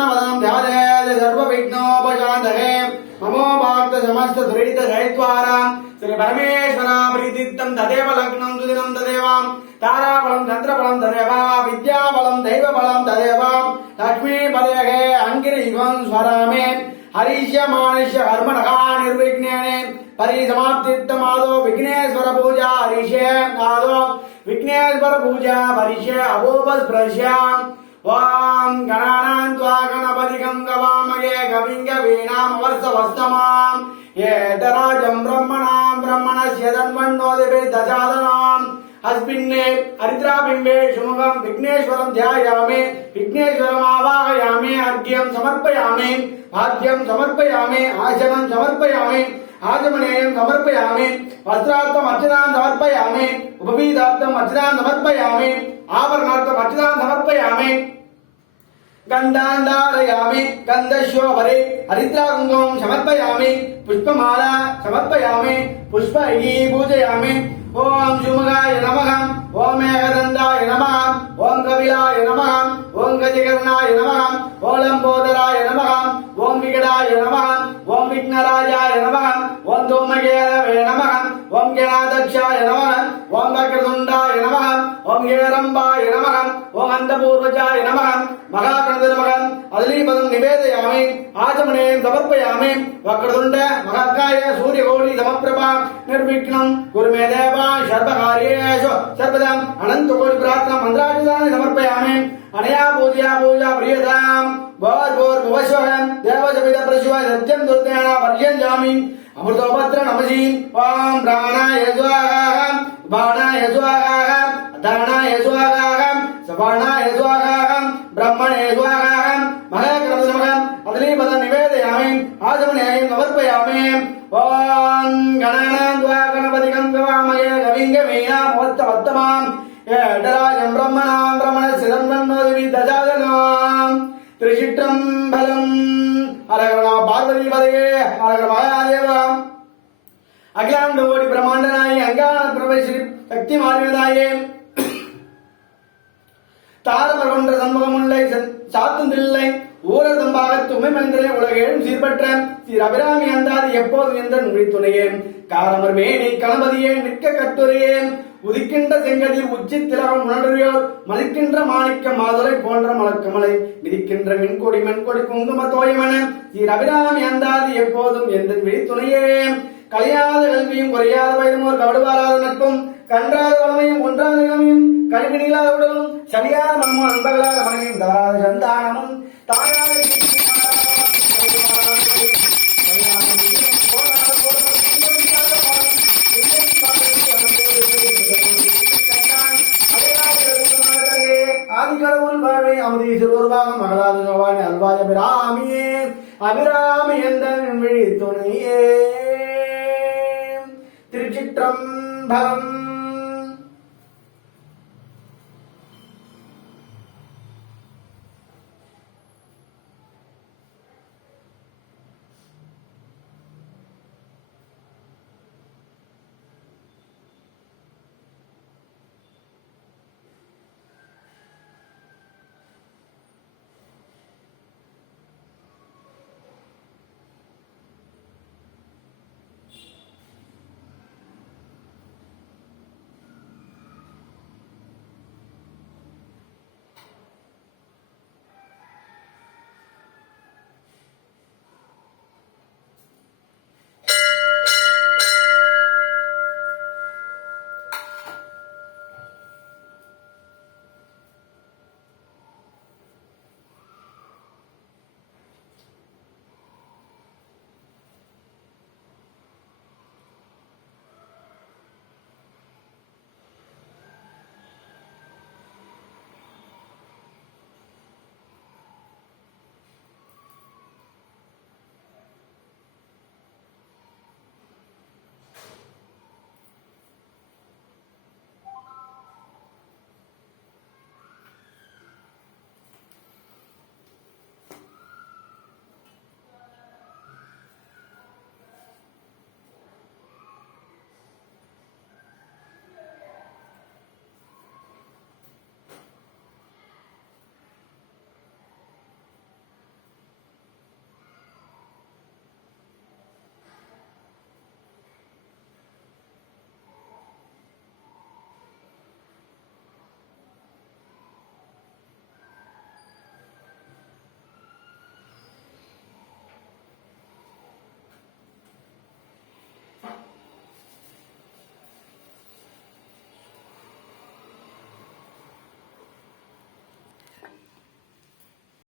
प्रसन्नवदनं ध्यायेत् सर्वविघ्नोपशान्तये ममो भक्त समस्त दुरित जयद्वारा श्री परमेश्वरा प्रीतित्तं तदेव लग्नं सुदिनं तदेव ताराबलं चन्द्रबलं तदेव विद्याबलं दैवबलं तदेव लक्ष्मीपदये अंगिरिवं स्वरामे हरीश्यमानस्य कर्मणः निर्विघ्नेन परिसमाप्तित्तमादो विघ्नेश्वर पूजा हरीशे आदो विघ्नेश्वर पूजा हरीशे अवोपस्पृश्याम् ओम गणानां त्वा गणपतिं गवामहे कविं कवीनामवस्तवस्तमाम् एतराजं ब्रह्मणस्य तन्वन्नोदिभिः दशादनाम् अस्मिन्ने हरिद्राबिम्बे शुमुखं विघ्नेश्वरं ध्यायामि विघ्नेश्वरम् आवाहयामि अर्घ्यं समर्पयामि भाग्यं समर्पयामि आसनं समर्पयामि आचमनेयं समर्पयामि वस्त्रार्थम् अर्चनां समर्पयामि उपवीतार्थम् अर्चनां समर्पयामि आभरणार्थम् अर्चनां समर्पयामि गन्धान् धारयामि गन्धशोभरे हरिद्राकुङ्कुमं समर्पयामि पुष्पमाला समर्पयामि पुष्पैः पूजयामि ओम शुमुखाय नमः ओम एकदन्ताय नमः ओम कपिलाय नमः ओम गजकर्णाय नमः ओम लंबोदराय नमः ओम विकटाय नमः ओम विघ्नराजाय नमः ओम धूमकेतवे नमः ओम गणाध्यक्षाय नमः ओम वक्रतुण्डाय नमः ओम हेरम्बाय नमः ओम अन्तपूर्वजाय नमः महागणपतये नमः अदलीपदं निवेदयामि आचमनेयं समर्पयामि वक्रतुण्ड महाकाय सूर्यकोटि समप्रभा निर्विघ्नं कुरु मे देव सर्वकार्येषु सर्वदा अनन्तकोटि प्रार्थना मन्त्रादितानि समर्पयामि अनया पूजया पूजा प्रियतां भूर्भुवस्वः देवसवित प्रसुव सत्यं दुर्देण पर्यञ्जामि अमृतोपत्र नमसि ओम प्राणाय स्वाहा बाणाय स्वाहा दानाय स्वाहा सवर्णाय स्वाहा ब्रह्मणे स्वाहा महागणपतये नमः अदलीपदं निवेदयामि आचमनेयं समर्पयामि ओम गणानां त्वा गणपतिं गवामहे कविं कवीनामवस्तवस्तमाम् एतराजं ब्रह्मणस्य तन्वन्नोदिभिः दशादनाम् त्रिचित्रम्बलम् हर पार्वतीपदये हर महादेव अखिलाण्डकोटि ब्रह्माण्डनाय अंगार प्रवेश शक्ति मारिवदाये தாரமரொன்ற சண்முகமுல்லை சாத்துந்தில்லை ஊரதம்பாக துமை மந்திரே உலகேழும் சீர்பற்ற ஸ்ரீ அபிராமி அந்தாதி எப்போதும் என்ற நுழைத்துணையே காரமர் மேனி கணபதியே நிற்க கட்டுரையே உதிக்கின்ற செங்கதில் உச்சி திலகம் உணர்வையோர் மலிக்கின்ற மாணிக்க மாதுளை போன்ற மலக்கமலை மிதிக்கின்ற மென்கொடி குங்கும தோயமன ஸ்ரீ அபிராமி அந்தாதி எப்போதும் எந்த விழித்துணையே கலையாத கல்வியும் குறையாத வயதுமோர் கவடுவாராத நட்பும் கன்றாத வளமையும் ஒன்றாத இளமையும் கல்வியில்லாத உடலும் சரியாத மனமும் அன்பகளாத மனையும் தவறாத சந்தானமும் தாயாத ஆதிகடவுள் வாழ்வை அமுதி சிறுவருவாகம் மகளாத சோவானி அல்வாய் அபிராமியே அபிராமி என்ற விழி துணையே திருச்சிற்றம்பலம்.